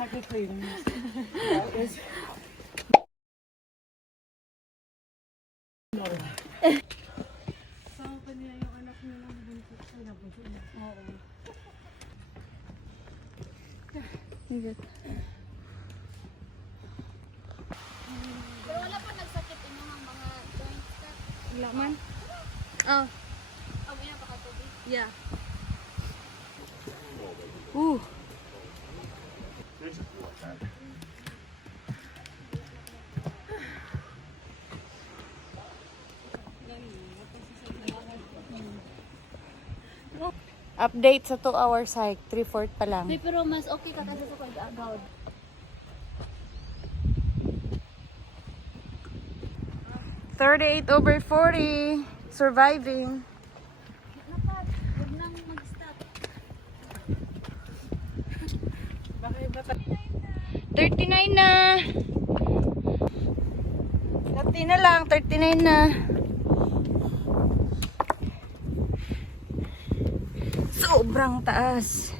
Sakit ko yun. Sama pa niya yung anak niya ng buntis. Ay, nabuntis niya. Oo. Pero wala pa nagsakit yung mga joints ka. Wala man. Oh, Oh, may napakatubig. yeah. Update sa 2 hours hike, 3/4 pa lang. Pero mas okay ka kasi sa pag-agawad. 38/40. Surviving. Dapat, huwag nang mag-stop. Bakit ba 39 na. 30 na lang, 39 na. Sobrang taas.